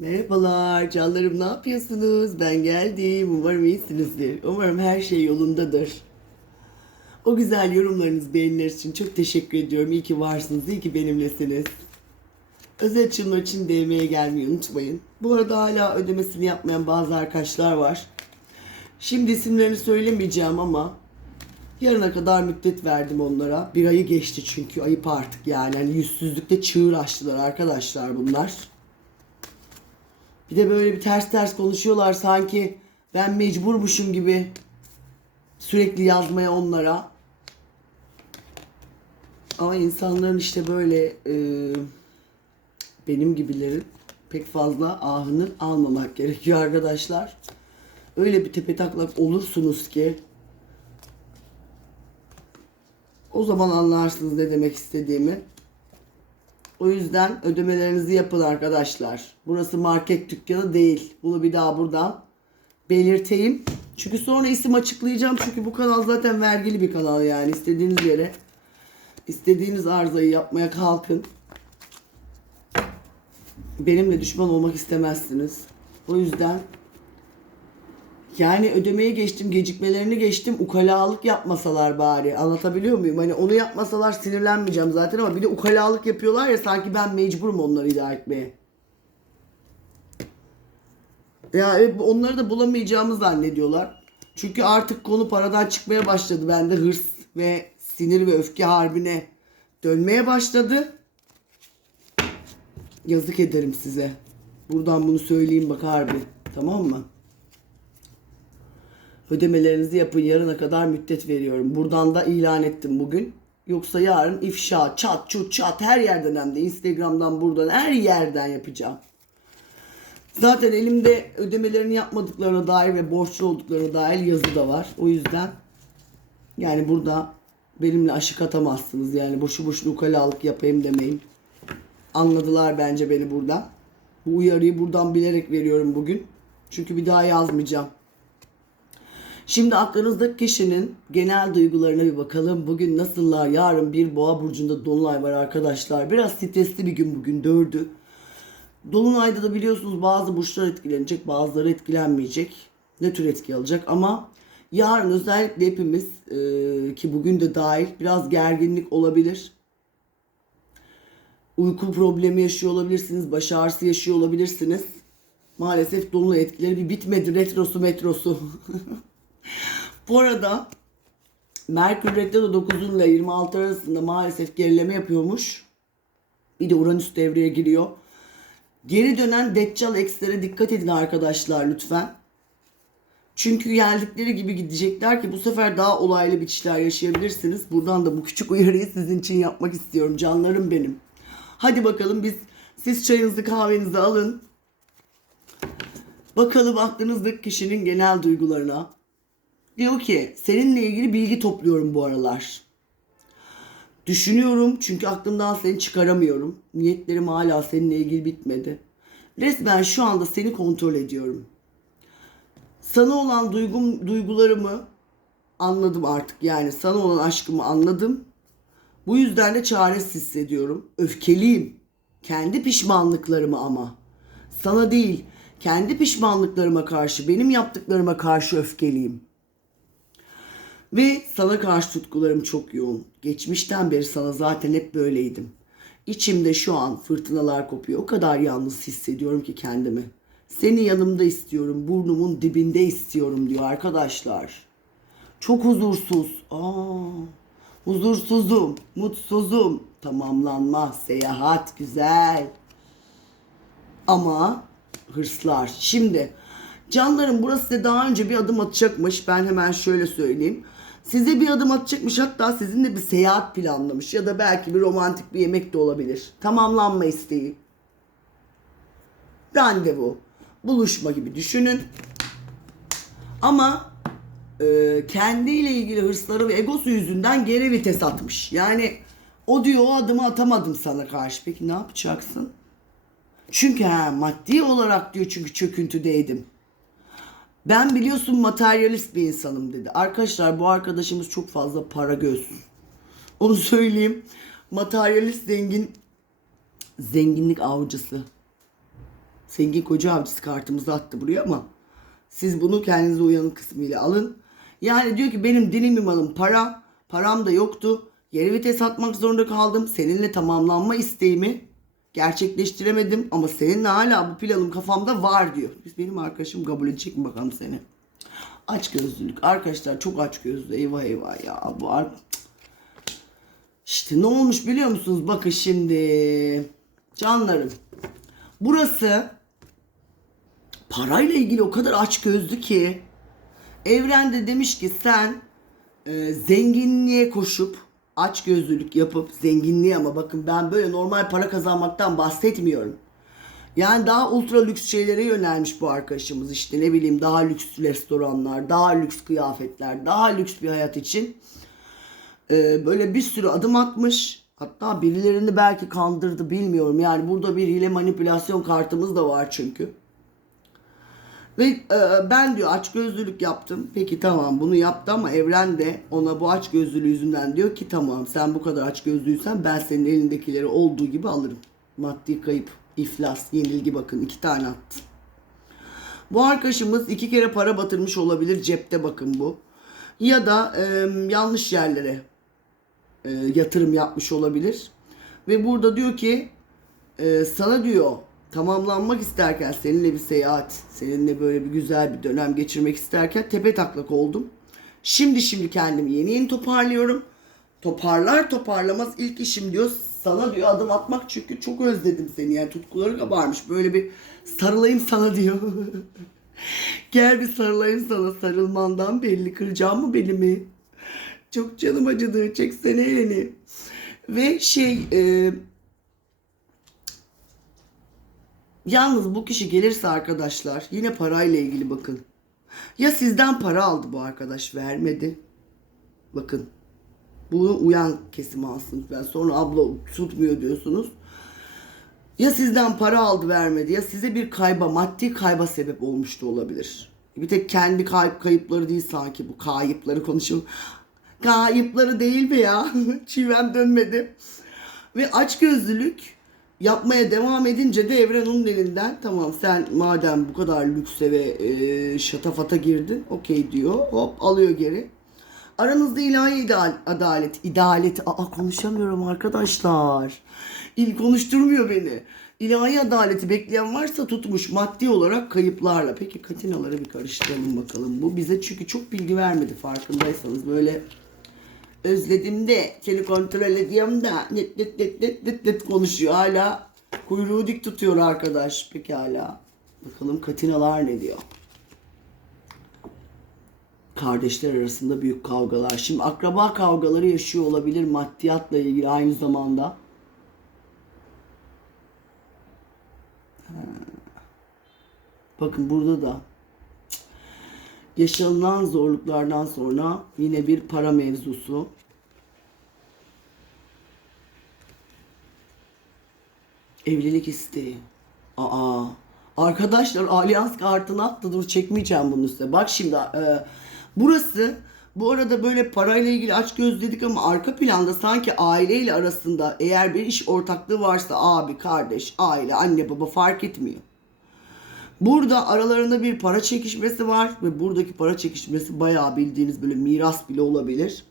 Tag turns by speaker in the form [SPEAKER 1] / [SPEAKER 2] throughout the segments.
[SPEAKER 1] Merhabalar canlarım ne yapıyorsunuz? Ben geldim. Umarım iyisinizdir. Umarım her şey yolundadır. O güzel yorumlarınız, beğenileriniz için çok teşekkür ediyorum. İyi ki varsınız, iyi ki benimlesiniz. Özel açılımlar için DM'ye gelmeyi unutmayın. Bu arada hala ödemesini yapmayan bazı arkadaşlar var. Şimdi isimlerini söylemeyeceğim ama yarına kadar müddet verdim onlara. Bir ayı geçti çünkü ayıp artık yani. Hani yüzsüzlükte çığır açtılar arkadaşlar bunlar. Bir de böyle bir ters ters konuşuyorlar sanki ben mecburmuşum gibi sürekli yazmaya onlara. Ama insanların işte böyle e, benim gibilerin pek fazla ahını almamak gerekiyor arkadaşlar. Öyle bir tepe taklak olursunuz ki o zaman anlarsınız ne demek istediğimi. O yüzden ödemelerinizi yapın arkadaşlar. Burası market dükkanı değil. Bunu bir daha buradan belirteyim. Çünkü sonra isim açıklayacağım. Çünkü bu kanal zaten vergili bir kanal yani. istediğiniz yere istediğiniz arzayı yapmaya kalkın. Benimle düşman olmak istemezsiniz. O yüzden yani ödemeye geçtim, gecikmelerini geçtim. Ukalalık yapmasalar bari. Anlatabiliyor muyum? Hani onu yapmasalar sinirlenmeyeceğim zaten ama bir de ukalalık yapıyorlar ya sanki ben mecburum onları idare etmeye. Ya evet, onları da bulamayacağımı zannediyorlar. Çünkü artık konu paradan çıkmaya başladı. Bende hırs ve sinir ve öfke harbine dönmeye başladı. Yazık ederim size. Buradan bunu söyleyeyim bak harbi. Tamam mı? Ödemelerinizi yapın yarına kadar müddet veriyorum. Buradan da ilan ettim bugün. Yoksa yarın ifşa, çat, çut, çat her yerden hem de Instagram'dan buradan her yerden yapacağım. Zaten elimde ödemelerini yapmadıklarına dair ve borçlu olduklarına dair yazı da var. O yüzden yani burada benimle aşık atamazsınız. Yani boşu boşuna ukalalık yapayım demeyin. Anladılar bence beni buradan. Bu uyarıyı buradan bilerek veriyorum bugün. Çünkü bir daha yazmayacağım. Şimdi aklınızdaki kişinin genel duygularına bir bakalım. Bugün nasıllar? Yarın bir boğa burcunda dolunay var arkadaşlar. Biraz stresli bir gün bugün dördü. Dolunayda da biliyorsunuz bazı burçlar etkilenecek, bazıları etkilenmeyecek. Ne tür etki alacak ama yarın özellikle hepimiz e, ki bugün de dahil biraz gerginlik olabilir. Uyku problemi yaşıyor olabilirsiniz, baş ağrısı yaşıyor olabilirsiniz. Maalesef dolunay etkileri bir bitmedi. Retrosu metrosu. Bu arada Merkür Retro'da 9 ile 26 arasında maalesef gerileme yapıyormuş. Bir de Uranüs devreye giriyor. Geri dönen Deccal ekslere dikkat edin arkadaşlar lütfen. Çünkü geldikleri gibi gidecekler ki bu sefer daha olaylı bitişler yaşayabilirsiniz. Buradan da bu küçük uyarıyı sizin için yapmak istiyorum canlarım benim. Hadi bakalım biz siz çayınızı kahvenizi alın. Bakalım aklınızdaki kişinin genel duygularına. Diyor ki seninle ilgili bilgi topluyorum bu aralar. Düşünüyorum çünkü aklımdan seni çıkaramıyorum. Niyetlerim hala seninle ilgili bitmedi. Resmen şu anda seni kontrol ediyorum. Sana olan duygum, duygularımı anladım artık. Yani sana olan aşkımı anladım. Bu yüzden de çaresiz hissediyorum. Öfkeliyim. Kendi pişmanlıklarımı ama. Sana değil, kendi pişmanlıklarıma karşı, benim yaptıklarıma karşı öfkeliyim. Ve sana karşı tutkularım çok yoğun. Geçmişten beri sana zaten hep böyleydim. İçimde şu an fırtınalar kopuyor. O kadar yalnız hissediyorum ki kendimi. Seni yanımda istiyorum, burnumun dibinde istiyorum diyor arkadaşlar. Çok huzursuz. Aa, huzursuzum, mutsuzum. Tamamlanma, seyahat güzel. Ama hırslar. Şimdi canlarım burası size daha önce bir adım atacakmış. Ben hemen şöyle söyleyeyim. Size bir adım atacakmış hatta sizinle bir seyahat planlamış ya da belki bir romantik bir yemek de olabilir. Tamamlanma isteği. Randevu, buluşma gibi düşünün. Ama e, kendiyle ilgili hırsları ve egosu yüzünden geri vites atmış. Yani o diyor o adımı atamadım sana karşı. Peki ne yapacaksın? Çünkü ha, maddi olarak diyor çünkü çöküntüdeydim. Ben biliyorsun materyalist bir insanım dedi. Arkadaşlar bu arkadaşımız çok fazla para göz. Onu söyleyeyim. Materyalist zengin zenginlik avcısı. Zengin koca avcısı kartımızı attı buraya ama siz bunu kendinize uyanın kısmıyla alın. Yani diyor ki benim dinim imanım para. Param da yoktu. Yeri vites satmak zorunda kaldım. Seninle tamamlanma isteğimi gerçekleştiremedim. Ama seninle hala bu planım kafamda var diyor. Biz benim arkadaşım kabul edecek mi bakalım seni. Aç gözlülük. Arkadaşlar çok aç gözlü. Eyvah eyvah ya. Bu ar- işte ne olmuş biliyor musunuz? Bakın şimdi. Canlarım. Burası parayla ilgili o kadar aç gözlü ki evrende demiş ki sen e, zenginliğe koşup aç gözlülük yapıp zenginliğe ama bakın ben böyle normal para kazanmaktan bahsetmiyorum. Yani daha ultra lüks şeylere yönelmiş bu arkadaşımız işte ne bileyim daha lüks restoranlar, daha lüks kıyafetler, daha lüks bir hayat için e, böyle bir sürü adım atmış. Hatta birilerini belki kandırdı bilmiyorum. Yani burada bir hile manipülasyon kartımız da var çünkü. Ve e, ben diyor açgözlülük yaptım. Peki tamam bunu yaptı ama evren de ona bu açgözlülüğü yüzünden diyor ki tamam sen bu kadar açgözlüysen ben senin elindekileri olduğu gibi alırım. Maddi kayıp, iflas, yenilgi bakın iki tane attı. Bu arkadaşımız iki kere para batırmış olabilir cepte bakın bu. Ya da e, yanlış yerlere e, yatırım yapmış olabilir. Ve burada diyor ki e, sana diyor tamamlanmak isterken seninle bir seyahat, seninle böyle bir güzel bir dönem geçirmek isterken tepe taklak oldum. Şimdi şimdi kendimi yeni yeni toparlıyorum. Toparlar toparlamaz ilk işim diyor sana diyor adım atmak çünkü çok özledim seni yani tutkuları kabarmış böyle bir sarılayım sana diyor. Gel bir sarılayım sana sarılmandan belli kıracağım mı belimi? Çok canım acıdı çeksene elini. Ve şey e, Yalnız bu kişi gelirse arkadaşlar yine parayla ilgili bakın. Ya sizden para aldı bu arkadaş vermedi. Bakın. Bunu uyan kesimi alsın lütfen. Sonra abla tutmuyor diyorsunuz. Ya sizden para aldı vermedi ya size bir kayba maddi kayba sebep olmuş da olabilir. Bir tek kendi kayıp kayıpları değil sanki bu kayıpları konuşalım. Kayıpları değil mi ya? Çivem dönmedi. Ve açgözlülük yapmaya devam edince de evren onun elinden tamam sen madem bu kadar lükse ve e, şatafata girdin okey diyor hop alıyor geri. Aranızda ilahi ideal, adalet, idealet, aa konuşamıyorum arkadaşlar. İl konuşturmuyor beni. İlahi adaleti bekleyen varsa tutmuş maddi olarak kayıplarla. Peki katinaları bir karıştıralım bakalım. Bu bize çünkü çok bilgi vermedi farkındaysanız. Böyle özledim de seni kontrol ediyorum da net net net net net net konuşuyor. Hala kuyruğu dik tutuyor arkadaş. Peki hala. Bakalım katinalar ne diyor. Kardeşler arasında büyük kavgalar. Şimdi akraba kavgaları yaşıyor olabilir maddiyatla ilgili aynı zamanda. Bakın burada da yaşanılan zorluklardan sonra yine bir para mevzusu. Evlilik isteği. Aa. Arkadaşlar alyans kartını attı. Dur çekmeyeceğim bunu size. Bak şimdi e, burası bu arada böyle parayla ilgili aç göz dedik ama arka planda sanki aileyle arasında eğer bir iş ortaklığı varsa abi, kardeş, aile, anne, baba fark etmiyor. Burada aralarında bir para çekişmesi var ve buradaki para çekişmesi bayağı bildiğiniz böyle miras bile olabilir.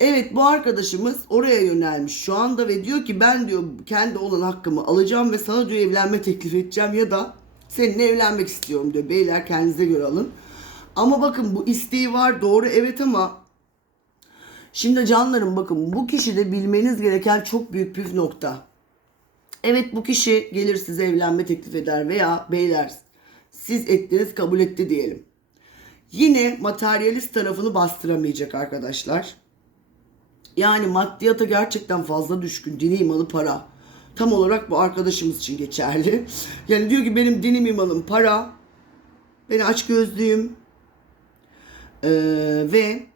[SPEAKER 1] Evet bu arkadaşımız oraya yönelmiş şu anda ve diyor ki ben diyor kendi olan hakkımı alacağım ve sana diyor evlenme teklif edeceğim ya da seninle evlenmek istiyorum diyor. Beyler kendinize göre alın. Ama bakın bu isteği var doğru evet ama şimdi canlarım bakın bu kişide bilmeniz gereken çok büyük püf nokta. Evet bu kişi gelir size evlenme teklif eder veya beyler siz ettiniz kabul etti diyelim. Yine materyalist tarafını bastıramayacak arkadaşlar. Yani maddiyata gerçekten fazla düşkün. Dini imanı para. Tam olarak bu arkadaşımız için geçerli. Yani diyor ki benim dinim imanım para. Ben aç gözlüyüm. Ee, ve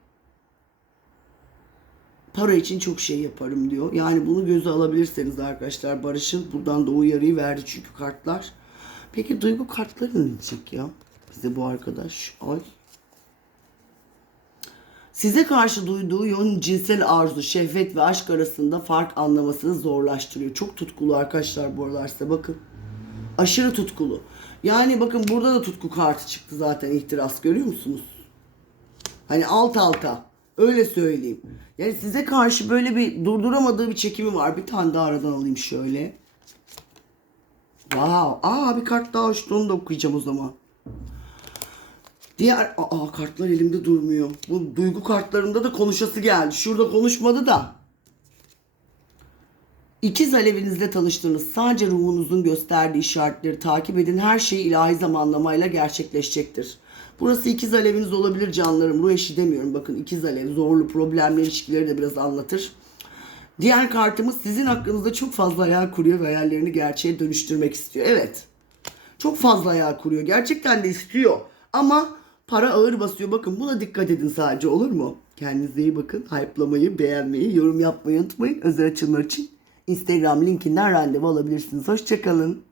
[SPEAKER 1] para için çok şey yaparım diyor. Yani bunu göze alabilirseniz arkadaşlar Barış'ın buradan da uyarıyı verdi çünkü kartlar. Peki duygu kartları ne diyecek ya? Bize bu arkadaş. Ay. Size karşı duyduğu yoğun cinsel arzu, şehvet ve aşk arasında fark anlamasını zorlaştırıyor. Çok tutkulu arkadaşlar bu aralar size bakın. Aşırı tutkulu. Yani bakın burada da tutku kartı çıktı zaten ihtiras görüyor musunuz? Hani alt alta. Öyle söyleyeyim. Yani size karşı böyle bir durduramadığı bir çekimi var. Bir tane daha aradan alayım şöyle. Wow. Aa bir kart daha açtı onu da okuyacağım o zaman. Diğer aa kartlar elimde durmuyor. Bu duygu kartlarında da konuşası geldi. Şurada konuşmadı da. İkiz alevinizle tanıştığınız sadece ruhunuzun gösterdiği işaretleri takip edin. Her şey ilahi zamanlamayla gerçekleşecektir. Burası ikiz aleviniz olabilir canlarım. Ruh eşi demiyorum. Bakın ikiz alev zorlu problemli ilişkileri de biraz anlatır. Diğer kartımız sizin hakkınızda çok fazla hayal kuruyor ve hayallerini gerçeğe dönüştürmek istiyor. Evet. Çok fazla hayal kuruyor. Gerçekten de istiyor. Ama para ağır basıyor. Bakın buna dikkat edin sadece olur mu? Kendinize iyi bakın. Hype'lamayı, beğenmeyi, yorum yapmayı unutmayın. Özel açılımlar için Instagram linkinden randevu alabilirsiniz. Hoşçakalın.